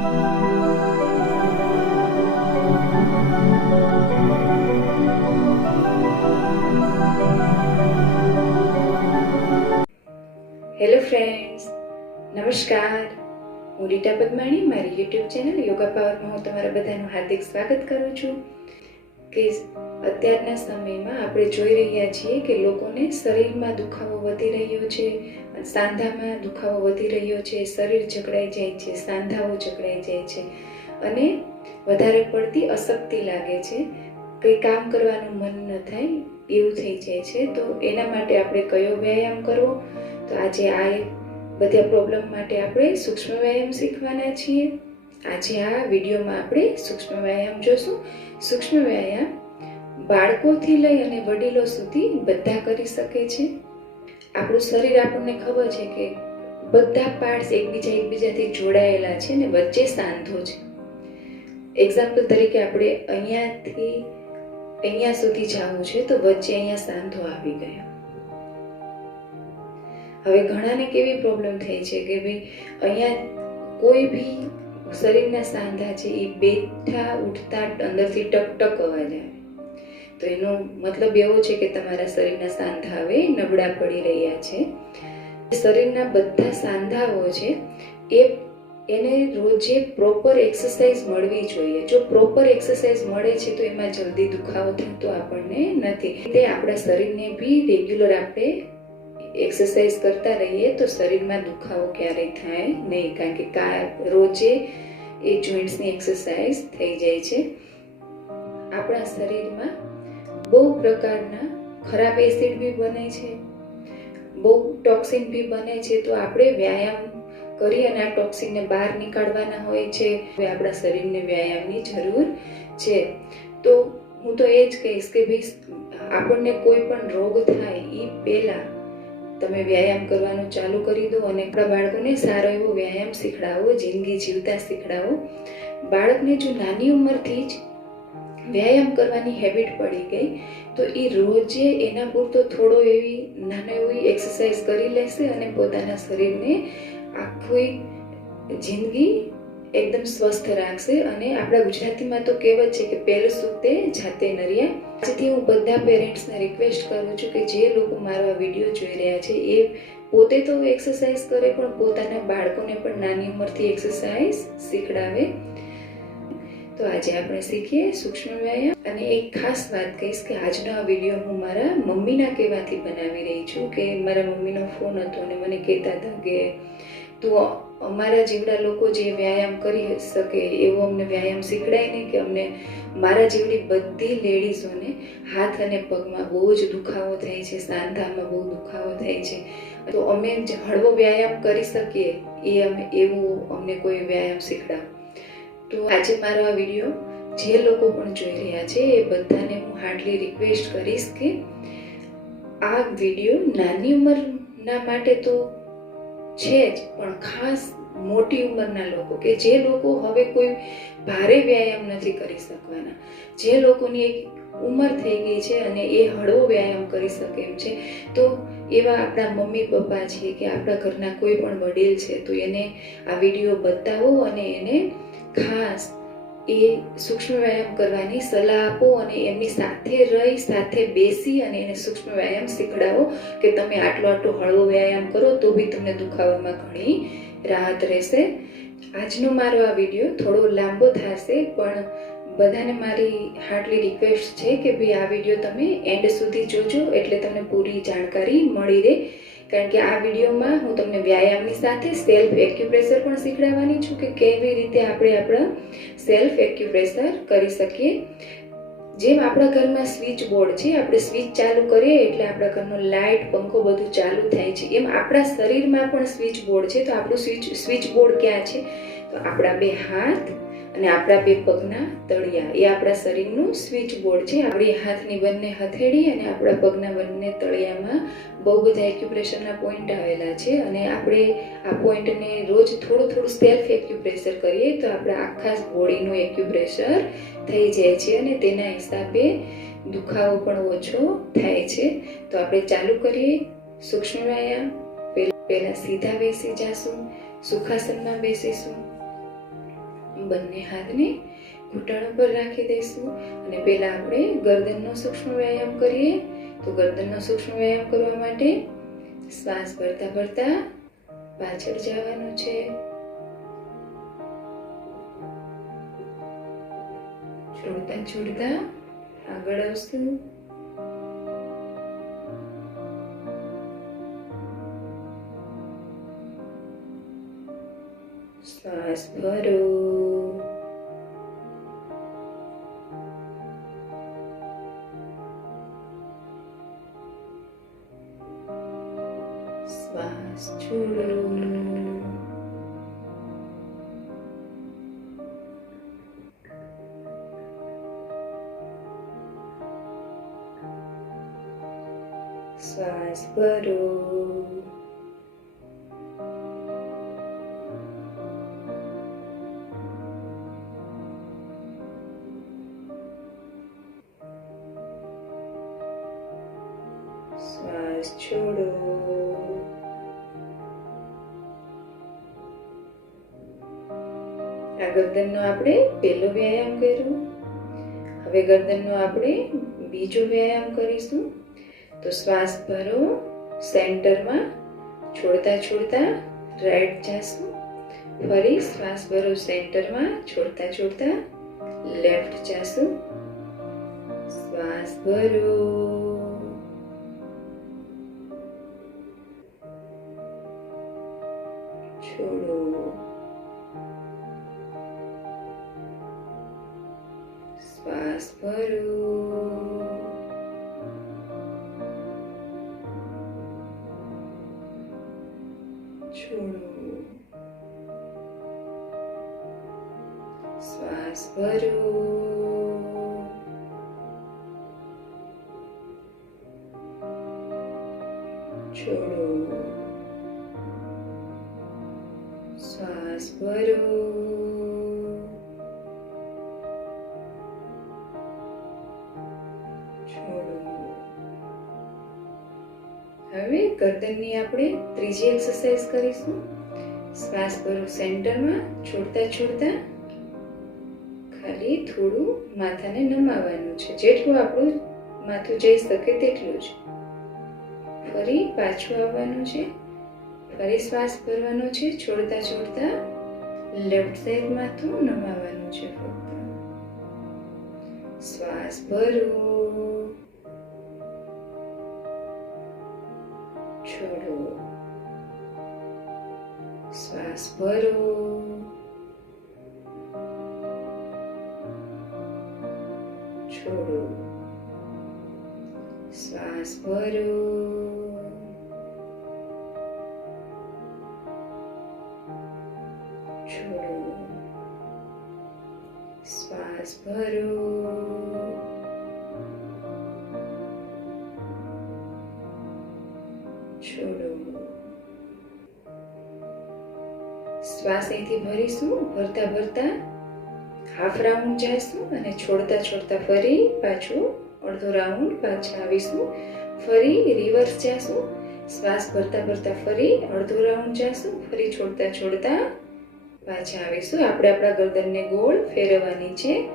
Hello friends, નમસ્કાર. હું રીટા પદ્માણી, મારી યુટ્યુબ ચેનલ યોગા પાવરમાં હું તમારા બધાનું હાર્દિક સ્વાગત કરું છું. કે અત્યારના સમયમાં આપણે જોઈ રહ્યા છીએ કે લોકોને શરીરમાં દુખાવો વધી રહ્યો છે, સાંધામાં દુખાવો વધી રહ્યો છે, શરીર જકડાઈ જાય છે, સાંધાઓ જકડાઈ જાય છે અને વધારે પડતી અશક્તિ લાગે છે, કંઈ કામ કરવાનું મન ન થાય એવું થઈ જાય છે. તો એના માટે આપણે કયો વ્યાયામ કરવો? તો આજે આ બધા પ્રોબ્લેમ માટે આપણે સૂક્ષ્મ વ્યાયામ શીખવાના છીએ. આજે આ વિડીયોમાં આપણે સૂક્ષ્મ વ્યાયામ જોશું. સૂક્ષ્મ વ્યાયામ બાળકોથી લઈ અને વડીલો સુધી બધા કરી શકે છે. આપણું શરીર આપણને ખબર છે કે બધા પાર્ટ્સ એકબીજાથી જોડાયેલા છે ને વચ્ચે સાંધો છે. એક્ઝામ્પલ તરીકે આપણે અહીંયાથી અહીંયા સુધી જવું છે તો વચ્ચે અહીંયા સાંધો આવી ગયો. હવે ઘણાને કેવી પ્રોબ્લેમ થઈ છે કે ભાઈ અહીંયા કોઈ બી શરીરના સાંધા છે એ બેઠા ઉઠતા અંદરથી ટક અવાજ આવે. તો એનો મતલબ એવો છે કે તમારા શરીરના સાંધા હવે નબળા પડી રહ્યા છે. શરીરના બધા સાંધાઓ છે એને રોજે પ્રોપર એક્સરસાઇઝ મળવી જોઈએ. જો પ્રોપર એક્સરસાઇઝ મળે છે તો એમાં જલ્દી દુખાવો થતો આપણને નથી. તે આપણા શરીરને બી રેગ્યુલર આપણે એક્સરસાઇઝ કરતા રહીએ તો શરીરમાં દુખાવો ક્યારેય થાય નહીં, કારણ કે રોજે એ જોઈન્ટ્સની એક્સરસાઇઝ થઈ જાય છે. આપણા શરીરમાં બહુ પ્રકારના ખરાબ એસિડ બી બને છે, બહુ ટોક્સિન બી બને છે. તો આપણે વ્યાયામ કરી અને આ ટોક્સિનને બહાર નીકાળવાના હોય છે. આપણા શરીરને વ્યાયામની જરૂર છે. તો હું તો એ જ કહીશ કે ભાઈ આપણને કોઈ પણ રોગ થાય એ પહેલા તમે વ્યાયામ કરવાનું ચાલુ કરી દો અને આપણા બાળકોને સારો એવો વ્યાયામ શીખડાવો, જિંદગી જીવતા શીખડાવો. બાળકને જો નાની ઉંમરથી જ વ્યાયામ કરવાની હેબિટ પડી ગઈ તો એ રોજે એના પૂરતો થોડો નાનો એવી એક્સરસાઇઝ કરી લેશે અને પોતાના શરીરને આખી જિંદગી એકદમ સ્વસ્થ રાખશે. અને આપણા ગુજરાતીમાં તો કહેવત છે કે પહેલું સુખ તે જાતે નરિયા. આજથી હું બધા પેરેન્ટ્સને રિક્વેસ્ટ કરું છું કે જે લોકો મારો આ વિડીયો જોઈ રહ્યા છે એ પોતે તો એક્સરસાઇઝ કરે પણ પોતાના બાળકોને પણ નાની ઉંમરથી એક્સરસાઇઝ શીખડાવે. તો આજે આપણે શીખીએ સૂક્ષ્મ વ્યાયામ. અને એક ખાસ વાત કહીશ કે આજનો આ વિડીયો હું મારા મમ્મીના કહેવાથી બનાવી રહી છું. કે મારા મમ્મીનો ફોન હતો અને મને કહેતા હતા કે તું અમારા જેવડા લોકો જે વ્યાયામ કરી શકે એવો અમને વ્યાયામ શીખડાય નહીં, કે અમને મારા જેવડી બધી લેડીઝોને હાથ અને પગમાં બહુ જ દુખાવો થાય છે, સાંધામાં બહુ દુખાવો થાય છે. તો અમે હળવો વ્યાયામ કરી શકીએ એવું અમને કોઈ વ્યાયામ શીખડાવો. તો આજે મારો આ વિડીયો જે લોકો પણ જોઈ રહ્યા છે એ બધાને હું હાર્ડલી રિક્વેસ્ટ કરીશ કે આ વિડીયો નાની ઉંમરના માટે તો છે જ, પણ ખાસ મોટી ઉંમરના લોકો કે જે લોકો હવે કોઈ ભારે વ્યાયામ નથી કરી શકવાના, જે લોકોની એક ઉંમર થઈ ગઈ છે અને એ હળવો વ્યાયામ કરી શકે એમ છે, તો એવા આપણા મમ્મી પપ્પા છે કે આપણા ઘરના કોઈ પણ વડીલ છે તો એને આ વિડીયો બતાવો અને એને ખાસ એ સૂક્ષ્મ વ્યાયામ કરવાની સલાહ આપો અને એમની સાથે રહી, સાથે બેસી અને એને સૂક્ષ્મ વ્યાયામ શીખડાવો કે તમે આટલો હળવો વ્યાયામ કરો તો બી તમને દુખાવામાં ઘણી રાહત રહેશે. આજનો મારો આ વિડીયો થોડો લાંબો થશે પણ બધાને મારી હાર્ડલી રિક્વેસ્ટ છે કે ભાઈ આ વિડીયો તમે એન્ડ સુધી જોજો એટલે તમને પૂરી જાણકારી મળી રહે. કારણ કે આ વિડીયોમાં હું તમને વ્યાયામની સાથે સેલ્ફ એક્યુપ્રેશર પણ શીખડાવવાની છું કે કેવી રીતે આપણે આપણા સેલ્ફ એક્યુપ્રેશર કરી શકીએ. જેમ આપણા ઘરમાં સ્વિચ બોર્ડ છે, આપણે સ્વિચ ચાલુ કરીએ એટલે આપણા ઘરનો લાઇટ, પંખો બધું ચાલુ થાય છે, એમ આપણા શરીરમાં પણ સ્વિચ બોર્ડ છે. તો આપણું સ્વિચ બોર્ડ ક્યાં છે? તો આપણા બે હાથ અને આપણા બે પગના તળિયા એ આપણા શરીરનું સ્વિચ બોર્ડ છે. આપણી હાથની બંને હથેળી અને આપણા પગના બંને તળિયામાં બહુ બધા એક્યુપ્રેશરના પોઈન્ટ આવેલા છે અને આપણે આ પોઈન્ટને રોજ થોડું સેલ્ફ એક્યુપ્રેશર કરીએ તો આપણા આખા બોડીનું એક્યુપ્રેશર થઈ જાય છે અને તેના હિસાબે દુખાવો પણ ઓછો થાય છે. તો આપણે ચાલુ કરીએ સૂક્ષ્મ વ્યાયામ. પહેલા સીધા બેસી જાશું, સુખાસનમાં બેસીશું. બંને હાથને ઘૂંટણ ઉપર રાખી દઈશું અને પહેલા આપણે ગરદનનો સૂક્ષ્મ વ્યાયામ કરીએ. તો ગરદનનો સૂક્ષ્મ વ્યાયામ કરવા માટે શ્વાસ ભરતા ભરતા પાછળ જવાનું છે. છોડતા છોડતા આગળ આવશું. શ્વાસ ભરો. શ્વાસ છોડો. શ્વાસ ભરો. શ્વાસ છોડો. આ ગરદનનો આપણે પહેલો વ્યાયામ કર્યો. હવે ગરદનનો આપણે બીજો વ્યાયામ કરીશું. તો શ્વાસ ભરો સેન્ટરમાં, છોડતા છોડતા રાઈટ જાશું. ફરી શ્વાસ ભરો સેન્ટરમાં, છોડતા છોડતા લેફ્ટ જાશું. શ્વાસ ભરો. છોડો. શ્વાસ ભરો. છોડો. શ્વાસ ભરો. છોડો. શ્વાસ ભરો. હવે ગરદનની આપણે ત્રીજી એક્સરસાઇઝ કરીશું. શ્વાસ ભરો સેન્ટરમાં, છોડતા છોડતા ખાલી થોડું માથાને નમાવવાનું છે. જેટલું આપણું માથું જઈ શકે તેટલું જ. ફરી પાછું આવવાનું છે. ફરી શ્વાસ ભરવાનો છે. છોડતા છોડતા લેફ્ટ સાઈડ માથું નમાવવાનું છે. ફક્ત શ્વાસ ભરો. છોડો. શ્વાસ ભરો. છોડો. શ્વાસ ભરો. છોડો. શ્વાસ ભરો. છોડો. શ્વાસ અહીંથી ભરીશું. ભરતા ભરતા હાફ રાઉન્ડ જઈશું અને છોડતા છોડતા ફરી પાછું અડધો રાઉન્ડ પાછા આવીશું. ફરી રિવર્સ જઈશું. શ્વાસ ભરતા ભરતા ફરી અડધો રાઉન્ડ જઈશું. ફરી છોડતા છોડતા પાછા આવીશું. આપણે આપણા ગરદનને ગોળ ફેરવવાની છે.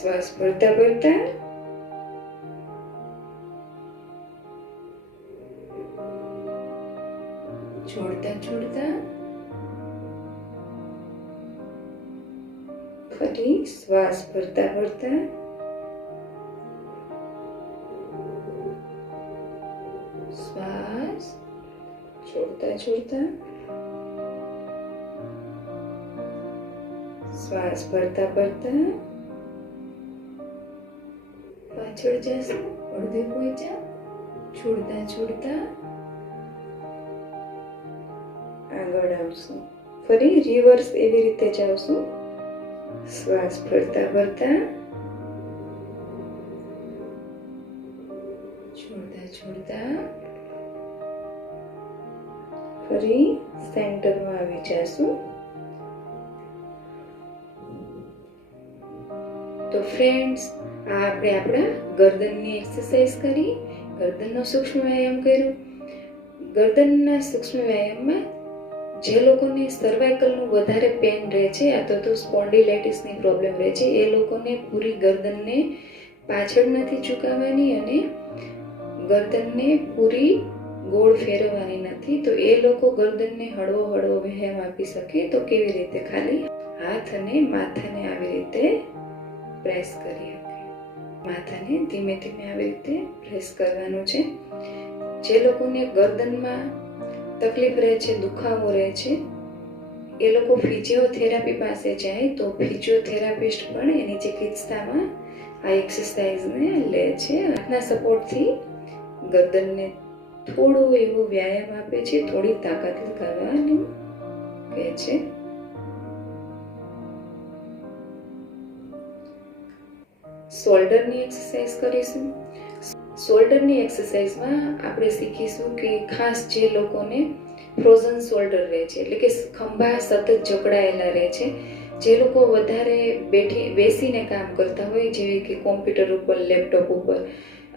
શ્વાસ ભરતા ભરતા છોડતા છોડતા ફરી શ્વાસ ભરતા ભરતા શ્વાસ છોડતા છોડતા શ્વાસ ભરતા ભરતા પાછળ જશે. અડધે પહોંચ્યા. છોડતા છોડતા આગળ આવશું. ફરી રિવર્સ એવી રીતે જ આવશું. શ્વાસ ભરતા ભરતા છોડતા છોડતા ફરી સેન્ટરમાં આવી જશું. તો ફ્રેન્ડ્સ, આ આપણે આપણા ગરદનની એક્સરસાઇઝ કરી. ગરદનનો સૂક્ષ્મ વ્યાયામ કર્યો. ગરદનના સૂક્ષ્મ વ્યાયામમાં જે લોકોને સર્વાઇકલનું વધારે પેન રહે છે અથવા તો સ્પોન્ડિલાઇટિસની પ્રોબ્લેમ રહે છે એ લોકોને પૂરી ગરદનને પાછળ નથી ઝુકાવવાની અને ગરદનને પૂરી ગોળ ફેરવવાની નથી. તો એ લોકો ગરદનને હળવો હળવો વ્યાયામ આપી શકે તો કેવી રીતે, ખાલી હાથ અને માથાને આવી રીતે પ્રેસ કરી શકે. માથાને ધીમે ધીમે આવી રીતે પ્રેસ કરવાનું છે. જે લોકોને ગરદનમાં તકલીફ રહે છે, દુખાવો રહે છે, એ લોકો ફિઝિયોથેરાપી પાસે જાય તો ફિઝિયોથેરાપિસ્ટ પણ એની ચિકિત્સામાં આ એક્સરસાઇઝને લે છે. હાથના સપોર્ટથી ગરદનને થોડો એવો વ્યાયામ આપે છે, થોડી તાકાત લગાવવાનું કહે છે. શોલ્ડરની એક્સરસાઇઝ કરીશું. શોલ્ડરની એક્સરસાઇઝમાં આપણે શીખીશું કે ખાસ જે લોકોને ફ્રોઝન શોલ્ડર રહે છે, એટલે કે ખંભા સતત જકડાયેલા રહે છે, જે લોકો વધારે બેસીને કામ કરતા હોય, જેવી કે કોમ્પ્યુટર ઉપર, લેપટોપ ઉપર,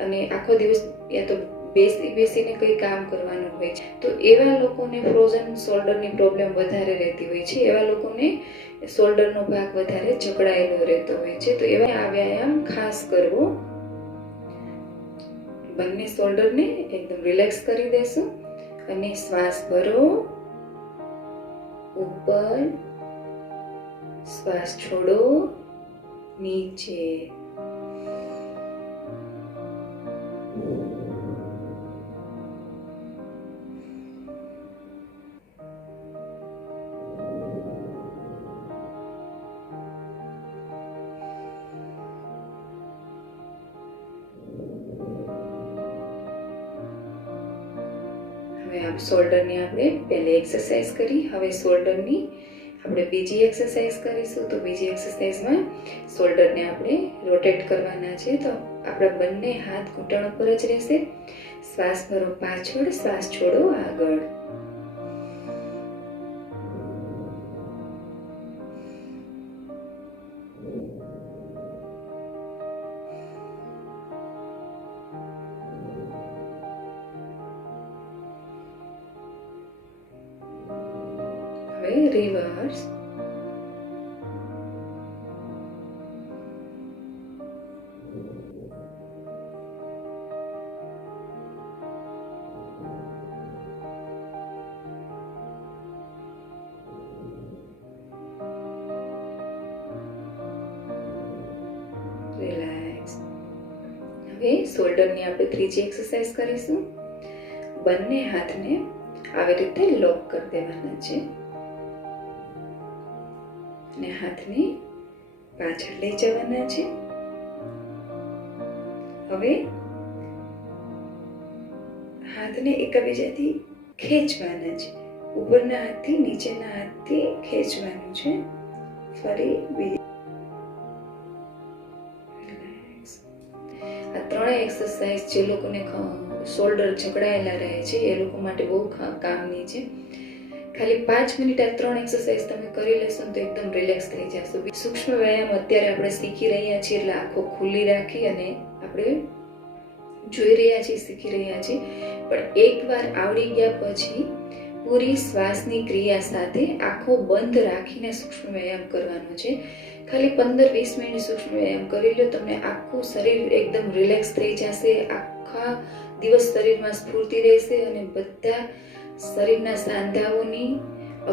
અને આખો દિવસ યા તો બેસીને કંઈ કામ કરવાનું હોય છે, તો એવા લોકોને ફ્રોઝન શોલ્ડરની પ્રોબ્લેમ વધારે રહેતી હોય છે. એવા લોકોને શોલ્ડરનો ભાગ વધારે જકડાયેલો રહેતો હોય છે. તો એવા આ વ્યાયામ ખાસ કરવો. બંને શોલ્ડરને એકદમ રિલેક્સ કરી દેશું અને શ્વાસ ભરો, ઉપર, શ્વાસ છોડો, નીચે. શોલ્ડરની આપણે પહેલી એક્સરસાઇઝ કરી. હવે શોલ્ડરની આપણે બીજી એક્સરસાઇઝ કરીશું. તો બીજી એક્સરસાઇઝમાં શોલ્ડરને આપણે રોટેટ કરવાના છે. તો આપણા બંને હાથ ઘૂંટણ ઉપર જ રહેશે. શ્વાસ ભરો પાછળ, શ્વાસ છોડો આગળ. રિવર્સ. રિલેક્સ. હવે શોલ્ડરની આપણે ત્રીજી એક્સરસાઇઝ કરીશું. બંને હાથને આવી રીતે લોક કરી દેવાના છે અને હાથને પાછળ લઈ જવાના છે. હવે હાથને એકબીજાથી ખેંચવાના છે. ઉપરના હાથથી નીચેના હાથથી ખેંચવાનું છે. ફરી બીજી. આ ત્રણેય એક્સરસાઇઝ જે લોકોને શોલ્ડર જકડાયેલા રહે છે એ લોકો માટે બહુ કામની છે. ખાલી 5 મિનિટ આ ત્રણ એક્સરસાઇઝ તમે કરી લેશો તો એકદમ રિલેક્સ થઈ જશો. સૂક્ષ્મ વ્યાયામ અત્યારે આપણે શીખી રહ્યા છીએ, એટલે આંખો ખુલ્લી રાખી અને આપણે જોઈ રહ્યા છીએ, શીખી રહ્યા છીએ. પણ એકવાર આવડી ગયા પછી પૂરી શ્વાસની ક્રિયા સાથે આંખો બંધ રાખીને સૂક્ષ્મ વ્યાયામ કરવાનો છે. ખાલી 15-20 મિનિટ સૂક્ષ્મ વ્યાયામ કરી લો, તમને આખું શરીર એકદમ રિલેક્સ થઈ જશે. આખા દિવસ શરીરમાં સ્ફૂર્તિ રહેશે અને બધા શરીરના સાંધાઓની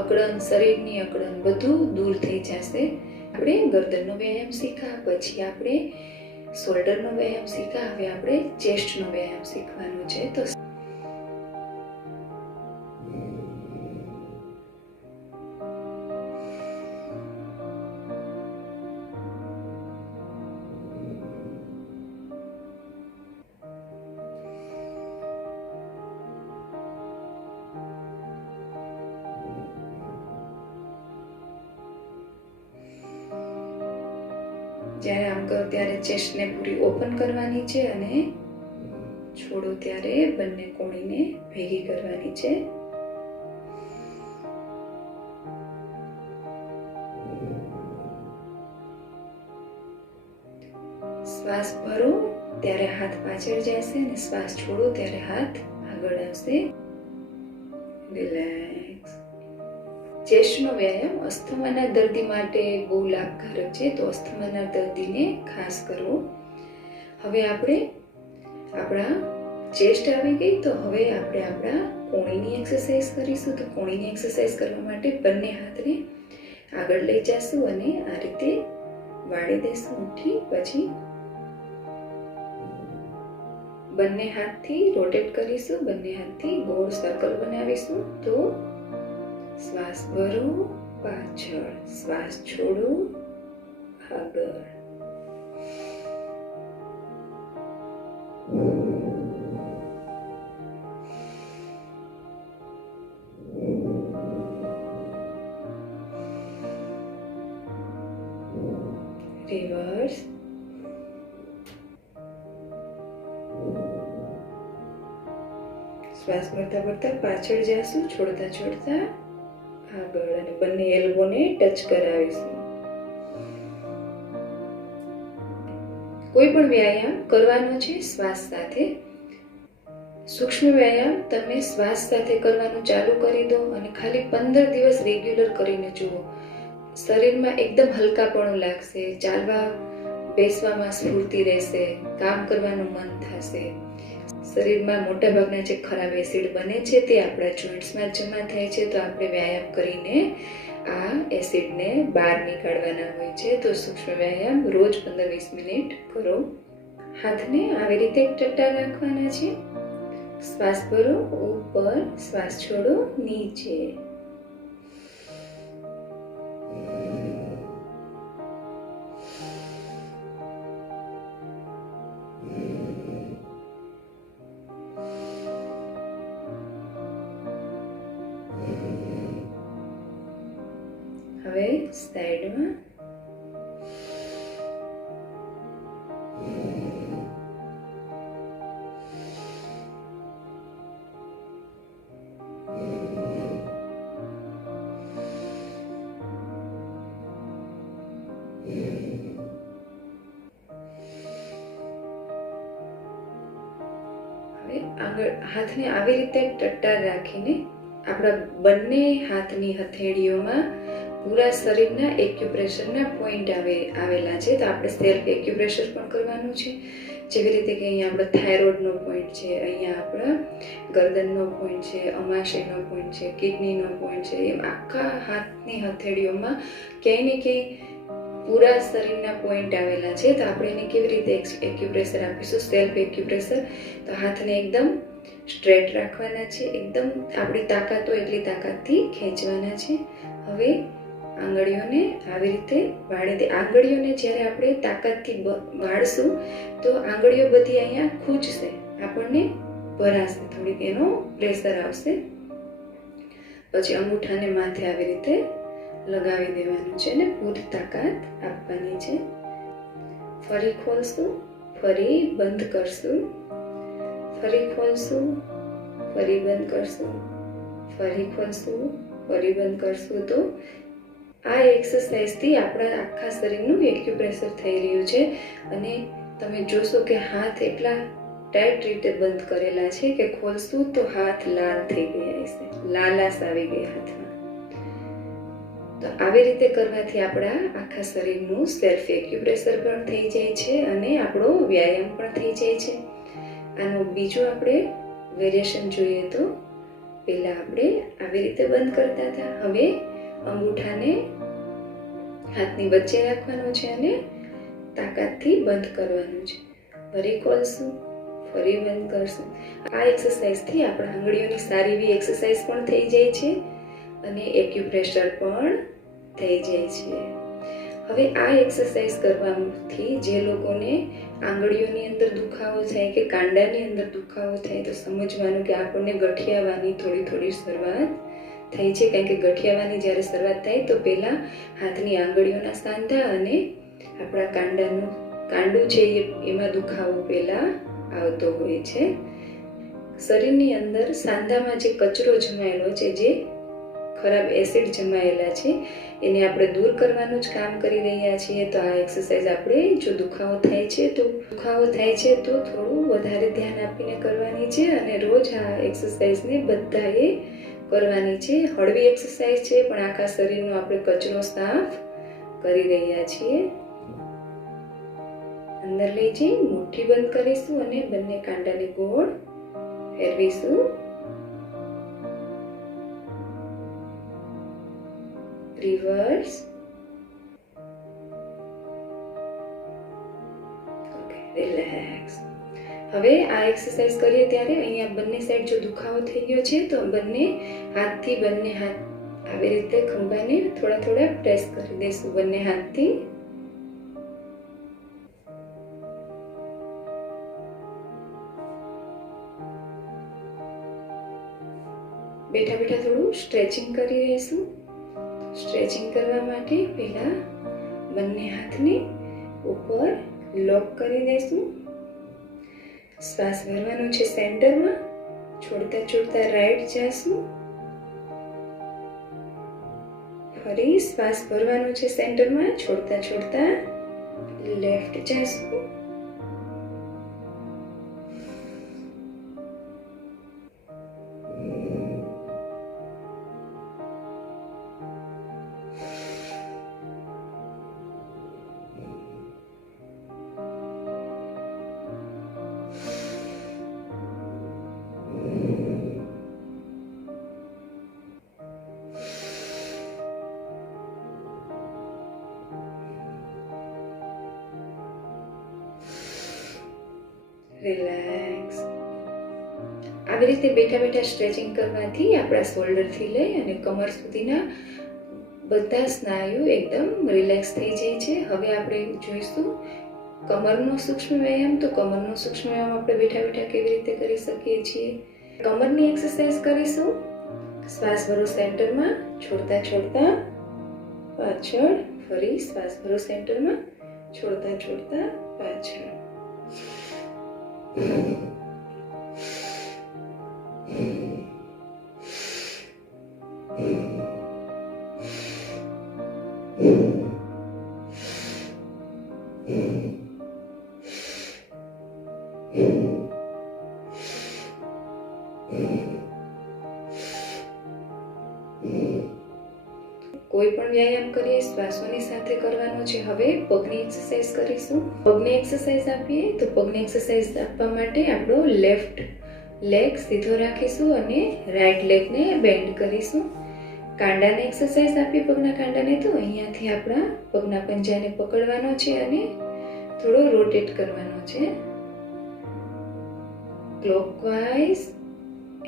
અકળન, શરીરની અકળન બધું દૂર થઈ જશે. આપણે ગરદનનો વ્યાયામ શીખ્યા, પછી આપણે શોલ્ડરનો વ્યાયામ શીખ્યા, હવે આપણે ચેસ્ટનો વ્યાયામ શીખવાનો છે. તો જ્યારે આમ કરો ત્યારે ચેસ્ટને પૂરી ઓપન કરવાની છે અને છોડો ત્યારે બંને કોણીને ભેગી કરવાની છે. શ્વાસ ભરો ત્યારે હાથ પાછળ જશે અને શ્વાસ છોડો ત્યારે હાથ આગળ આવશે. રિલેક્સ. ચેસ્ટનો વ્યાયામ અસ્થમાના દર્દી માટે બહુ લાભકારક છે, તો અસ્થમાના દર્દીને ખાસ કરવો. હવે આપણે આપણા ચેસ્ટ આવી ગઈ, તો હવે આપણે આપણા કોણીની એક્સરસાઇઝ કરીશું. તો કોણીની એક્સરસાઇઝ કરવા માટે બંને હાથને આગળ લઈ જશું અને આ રીતે વાળી દેશું મુઠ્ઠી. પછી બંને હાથથી રોટેટ કરીશું, બંને હાથથી ગોળ સર્કલ બનાવીશું. તો શ્વાસ ભરો, પાછળ, શ્વાસ છોડો, આગળ. રિવર્સ. શ્વાસ ભરતા ભરતા પાછળ જાશું, છોડતા છોડતા આગળ, અને બંને એલ્બોને ટચ કરાવીશું. કોઈ પણ વ્યાયામ કરવાનો છે શ્વાસ સાથે. સૂક્ષ્મ વ્યાયામ તમે શ્વાસ સાથે કરવાનું ચાલુ કરી દો અને ખાલી 15 દિવસ રેગ્યુલર કરીને જુઓ. શરીરમાં એકદમ હલકાપણું લાગશે, ચાલવા બેસવામાં સ્ફૂર્તિ રહેશે, કામ કરવાનું મન થશે. શરીરમાં મોટાભાગના જે ખરાબ એસિડ બને છે તે આપણા જોઈન્ટ્સમાં જમા થાય છે, તો આપણે વ્યાયામ કરીને આ એસિડને બહાર નીકાળવાના હોય છે. તો સૂક્ષ્મ વ્યાયામ રોજ 15-20 મિનિટ કરો. હાથને આવી રીતે ટટ્ટા રાખવાના છે. શ્વાસ ભરો, ઉપર, શ્વાસ છોડો, નીચે. હવે સાઈડમાં. હવે આગળ હાથને આવી રીતે ટટ્ટાર રાખીને આપણા બંને હાથની હથેળીઓમાં પૂરા શરીરના એક્યુપ્રેશરના પોઈન્ટ આવેલા છે. તો આપણે સેલ્ફ એક્યુપ્રેશર પણ કરવાનું છે. જેવી રીતે કે અહીંયા આપણા થાઇરોઇડનો પોઈન્ટ છે, અહીંયા આપણા ગરદનનો પોઈન્ટ છે, અમાશયનો પોઈન્ટ છે, કિડનીનો પોઈન્ટ છે. એમ આખા હાથની હથેળીઓમાં ક્યાંય ને ક્યાંય પૂરા શરીરના પોઈન્ટ આવેલા છે. તો આપણે એને કેવી રીતે એક્યુપ્રેશર આપીશું? Self acupressure. તો હાથને એકદમ સ્ટ્રેટ રાખવાના છે, એકદમ આપણી તાકાત હોય એટલી તાકાતથી ખેંચવાના છે. હવે આંગળીઓને આવી રીતે વાળી દે. આંગળીઓને જ્યારે આપણે તાકાતથી વાળશું તો આંગળીઓ બધી અહીંયા ખૂંચશે, આપણને ભરાશે, થોડીક એનો પ્રેશર આવશે. પછી અંગૂઠાને માથે આવી રીતે લગાવી દેવાનું છે અને પૂરી તાકાત આપવાની છે. ફરી ખોલશું, ફરી બંધ કરશું, ફરી ખોલશું, ફરી બંધ કરશું, ફરી ખોલશું, ફરી બંધ કરશું. તો આ એક્સરસાઇઝથી આપણા આખા શરીરનું એક્યુપ્રેશર થઈ રહ્યું છે અને તમે જોશો કે હાથ એટલા ટાઈટ રીતે બંધ કરેલા છે કે ખોલશું તો હાથ લાલ થઈ ગયા હશે, લાલાશ આવી ગઈ હાથમાં. તો આવી રીતે કરવાથી આપણા આખા શરીરનું સેલ્ફ એક્યુપ્રેશર પણ થઈ જાય છે અને આપણો વ્યાયામ પણ થઈ જાય છે. આનું બીજું આપણે વેરિએશન જોઈએ તો પહેલા આપણે આવી રીતે બંધ કરતા હતા, હવે અંગૂઠાને હાથની વચ્ચે રાખવાનું છે અને તાકાતથી બંધ કરવાનું છે. ફરી ખોલશું, ફરી બંધ કરશું. આ એક્સરસાઇઝથી આપણા આંગળીઓની સારી એવી એક્સરસાઇઝ પણ થઈ જાય છે અને એક્યુપ્રેશર પણ થઈ જાય છે. હવે આ એક્સરસાઇઝ કરવાથી જે લોકોને આંગળીઓની અંદર દુખાવો થાય કે કાંડાની અંદર દુખાવો થાય તો સમજવાનું કે આપણને ગઠિયાવાની થોડી શરૂઆત થઈ છે. કારણ કે ગઠિયાવાની જ્યારે શરૂઆત થાય તો પહેલાં હાથની આંગળીઓના સાંધા અને આપણા કાંડું છે એમાં દુખાવો પહેલાં આવતો હોય છે. શરીરની અંદર સાંધામાં જે કચરો જમાયેલો છે, જે ખરાબ એસિડ જમાયેલા છે, એને આપણે દૂર કરવાનું જ કામ કરી રહ્યા છીએ. તો આ એક્સરસાઇઝ આપણે જો દુખાવો થાય છે તો થોડું વધારે ધ્યાન આપીને કરવાની છે અને રોજ આ એક્સરસાઇઝને બધાએ કરવાની છે. હળવી એક્સરસાઇઝ છે, પણ આખા શરીરનો આપણે કચરો સાફ કરી રહ્યા છીએ. અંદર લઈ જઈ મુઠ્ઠી બંધ કરીશું અને બંને કાંડાને ગોળ ફેરવીશું. રિવર્સ. Okay, relax. હવે આ એક્સરસાઇઝ કરીએ ત્યારે અહીંયા બંને સાઈડ જો દુખાવો થઈ ગયો છે તો બંને હાથથી બંને હાથ આવી રીતે ખંભાને થોડા થોડા પ્રેસ કરી દઈશું બંને હાથથી. બેઠા બેઠા થોડું સ્ટ્રેચિંગ કરી લઈશું. સ્ટ્રેચિંગ કરવા માટે પહેલા બંને હાથને ઉપર લોક કરી દઈશું. શ્વાસ ભરવાનો છે સેન્ટરમાં. છોડતા છોડતા રાઈટ જાશું. ફરી શ્વાસ ભરવાનો છે સેન્ટરમાં. છોડતા છોડતા લેફ્ટ જાશું. રિલેક્સ. આવી રીતે બેઠા બેઠા સ્ટ્રેચિંગ કરવાથી આપણા શોલ્ડરથી લઈ અને કમર સુધીના બધા સ્નાયુ એકદમ રિલેક્સ થઈ જાય છે. હવે આપણે જોઈશું કમરનો સૂક્ષ્મ વ્યાયામ. તો કમરનો સૂક્ષ્મ વ્યાયામ આપણે બેઠા બેઠા કેવી રીતે કરી શકીએ છીએ. કમરની એક્સરસાઇઝ કરીશું. શ્વાસ ભરો સેન્ટરમાં. છોડતા છોડતા પાછળ. ફરી શ્વાસ ભરો સેન્ટરમાં. છોડતા છોડતા પાછળ. કોઈ પણ વ્યાયામ કરીએ શ્વાસોની સાથે કરવાનો છે. હવે પગની એક્સરસાઇઝ કરીશું. પગની એક્સરસાઇઝ આપીએ તો પગની એક્સરસાઇઝ આપવા માટે આપણો લેફ્ટ લેગ સીધો રાખીશું અને રાઈટ લેગને બેન્ડ કરીશું. કાંડાને એક્સરસાઇઝ આપીએ પગના કાંડાને તો અહીંયાથી આપણા પગના પંજાને પકડવાનો છે અને થોડો રોટેટ કરવાનો છે. Clockwise,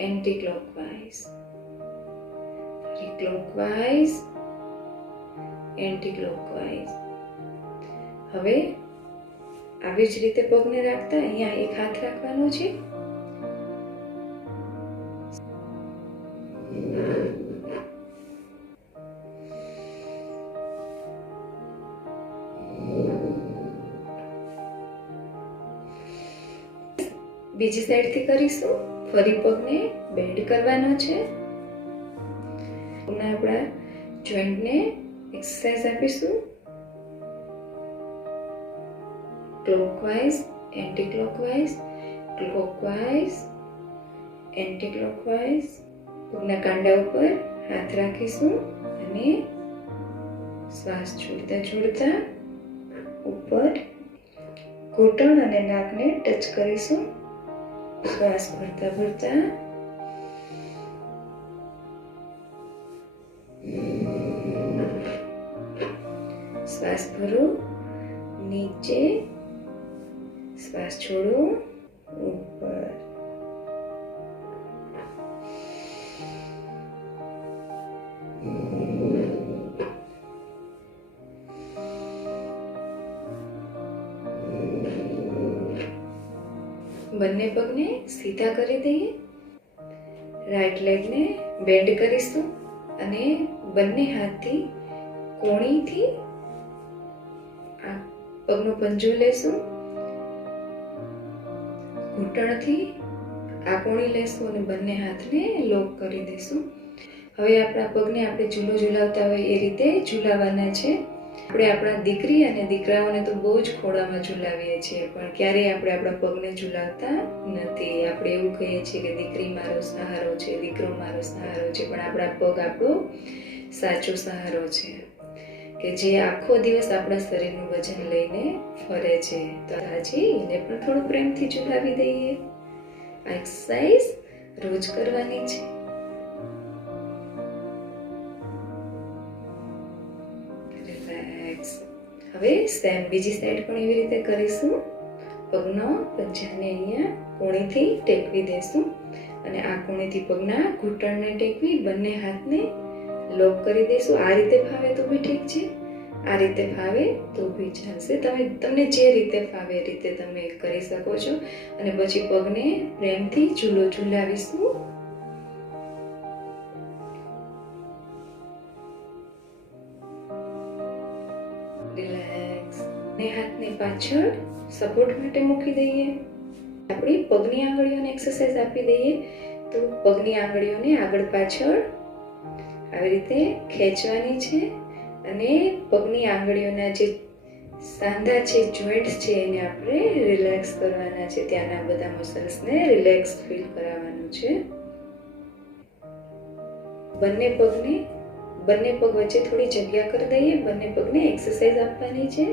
anti clockwise, clockwise, anti clockwise. હવે આવી જ રીતે પગને રાખતા અહીંયા એક હાથ રાખવાનો છે. બીજી સાઈડથી કરીશું. ફરી પગને બેન્ડ કરવાનો છે. આપણા જોઈન્ટને એક્સરસાઇઝ આપીશું. Clockwise, anti clockwise, clockwise, anti clockwise. પગના કાંડા ઉપર હાથ રાખીશું અને શ્વાસ છોડતા છોડતા ઉપર ઘૂંટણ અને નાકને ટચ કરીશું. શ્વાસ ભરતા ભરતા શ્વાસ ભરો, નીચે, શ્વાસ છોડો, ઉપર. બંને પગને સીધા કરી દઈએ. રાઈટ લેગને બેન્ડ કરીશું અને બંને હાથથી કોણીથી આ પગનો પંજો લેશું. ઘૂંટણથી આ કોણી લેશું અને બંને હાથને લોક કરી દઈશું. હવે આપણા પગને આપણે ઝૂલો ઝૂલાવતા હોય એ રીતે ઝૂલાવવાના છે. આપણે આપણા દીકરી અને દીકરાઓને તો બહુ જ ખોળામાં ઝુલાવીએ છીએ, પણ ક્યારેય આપણે આપણા પગને ઝુલાવતા નથી. આપણે એવું કહીએ છીએ કે દીકરી મારો સહારો છે, દીકરો મારો સહારો છે, પણ આપણા પગ આપણો સાચો સહારો છે, કે જે આખો દિવસ આપણા શરીરનું વજન લઈને ફરે છે. તો આજે એને પણ થોડું પ્રેમથી ઝુલાવી દઈએ. આ એક્સરસાઇઝ રોજ કરવાની છે. હવે સેમ બીજી સાઈડ પણ એવી રીતે કરીશું. પગનો પંજાને અહીંયા કોણીથી ટેકવી દેશું અને આ કોણીથી પગના ઘૂંટણને ટેકવી બંને હાથને લોક કરી દઈશું. આ રીતે ફાવે તો બી ઠીક છે, આ રીતે ફાવે તો બી ચાલશે. તમને જે રીતે ફાવે એ રીતે તમે કરી શકો છો. અને પછી પગને પ્રેમથી ઝુલાવીશું. રિલેક્સ. ને હાથને પાછળ સપોર્ટ માટે મૂકી દઈએ. આપણી પગની આંગળીઓને એક્સરસાઇઝ આપી દઈએ. તો પગની આંગળીઓને આગળ પાછળ આવી રીતે ખેંચવાની છે અને પગની આંગળીઓના જે સાંધા છે, જોઈન્ટ્સ છે, એને આપણે રિલેક્સ કરવાના છે. ત્યાંના બધા મસલ્સને રિલેક્સ ફીલ કરાવવાનું છે. બંને પગ વચ્ચે થોડી જગ્યા કરી દઈએ. બંને પગને એક્સરસાઇઝ આપવાની છે.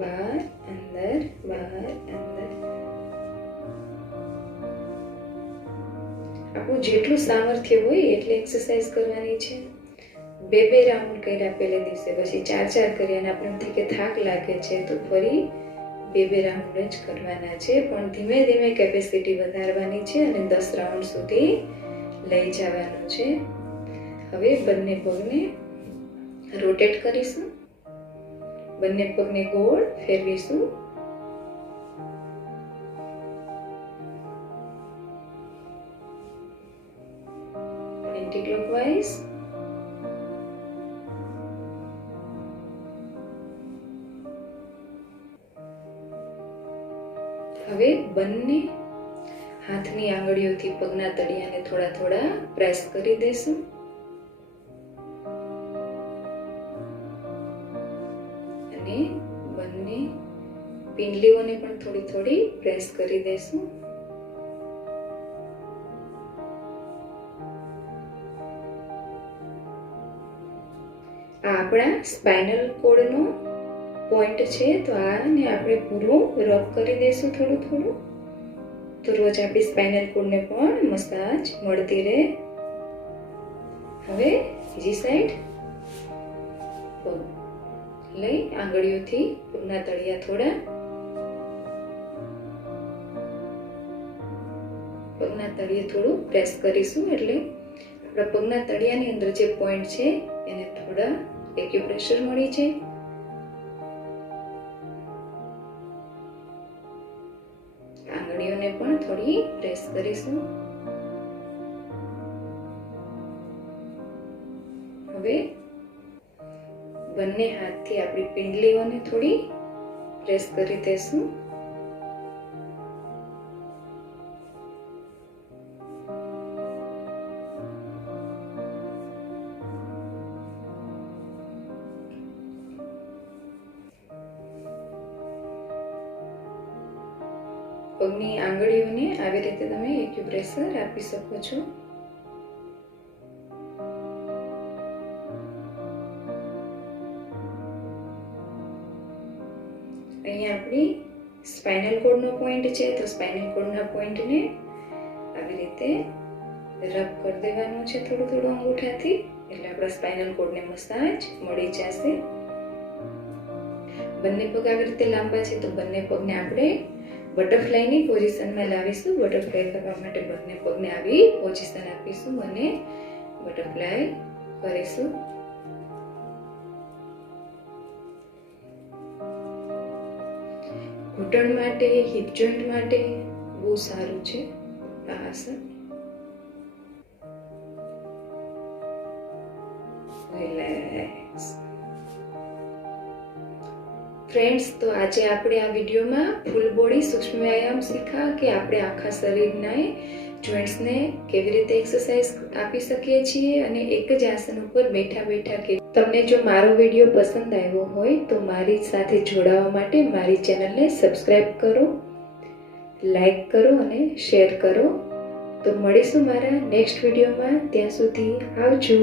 બહાર અંદર, બહાર અંદર. આપણું જેટલું સામર્થ્ય હોય એટલી એક્સરસાઇઝ કરવાની છે. 2 રાઉન્ડ કર્યા પહેલે દિવસે, પછી 4 કર્યા અને આપણને કે થાક લાગે છે તો ફરી 2 રાઉન્ડ જ કરવાના છે. પણ ધીમે ધીમે કેપેસિટી વધારવાની છે અને 10 રાઉન્ડ સુધી લઈ જવાનું છે. હવે બંને પગને રોટેટ કરીશું. બંને પગને ગોળ ફેરવીશું. Anti clockwise. હવે બંને હાથની આંગળીઓથી પગના તળિયાને થોડા થોડા પ્રેસ કરી દેશું. અને બંને પિંડલીઓને પણ થોડી થોડી પ્રેસ કરી દેશું. આ આપણા સ્પાઇનલ કોર્ડનો પોઈન્ટ છે. તો આને આપણે પૂરું રબ કરી દઈશું થોડું થોડું. તો રોજ આપણી સ્પાઇનલ કોર્ડને પણ મસાજ મળતી રહે. હવે બીજી સાઈડ પગ લઈ આંગળીઓથી પગના તળિયા થોડા પગના તળિયે થોડું પ્રેસ કરીશું. એટલે આપણા પગના તળિયાની અંદર જે પોઈન્ટ છે એને થોડા એક્યુપ્રેશર મળી જાય. આંગળીઓને પણ થોડી પ્રેસ કરીશું. હવે બંને હાથથી આપણી પિંડલીઓને થોડી પ્રેસ કરી દેશું. પગની આંગળીઓને આવી રીતે તમે એક્યુપ્રેશર આપી શકો છો. અહીંયા આપણી સ્પાઇનલ કોર્ડનો પોઈન્ટ છે. તો સ્પાઇનલ કોર્ડના પોઈન્ટને આવી રીતે રબ કરી દેવાનું છે થોડું થોડું અંગૂઠાથી. એટલે આપણા સ્પાઇનલ કોર્ડને મસાજ મળી જશે. બંને પગ આવી રીતે લાંબા છે તો બંને પગને આપણે બટરફ્લાયની પોઝિશનમાં લાવીશું. બટરફ્લાય કરવા માટે બંને પગને આવી પોઝિશન આપીશું અને બટરફ્લાય કરીશું. ઘૂંટણ માટે, હિપ જોઈન્ટ માટે બહુ સારું છે આ આસન. રિલેક્સ. ફ્રેન્ડ્સ, તો આજે આપણે આ વિડીયોમાં ફૂલ બોડી સૂક્ષ્મ વ્યાયામ શીખ્યા કે આપણે આખા શરીરના જોઈન્ટ્સને કેવી રીતે એક્સરસાઇઝ આપી શકીએ છીએ અને એક જ આસન ઉપર બેઠા બેઠા કે તમને જો મારો વિડીયો પસંદ આવ્યો હોય તો મારી સાથે જોડાવા માટે મારી ચેનલને સબસ્ક્રાઈબ કરો, લાઈક કરો અને શેર કરો. તો મળીશું મારા નેક્સ્ટ વિડીયોમાં. ત્યાં સુધી આવજો.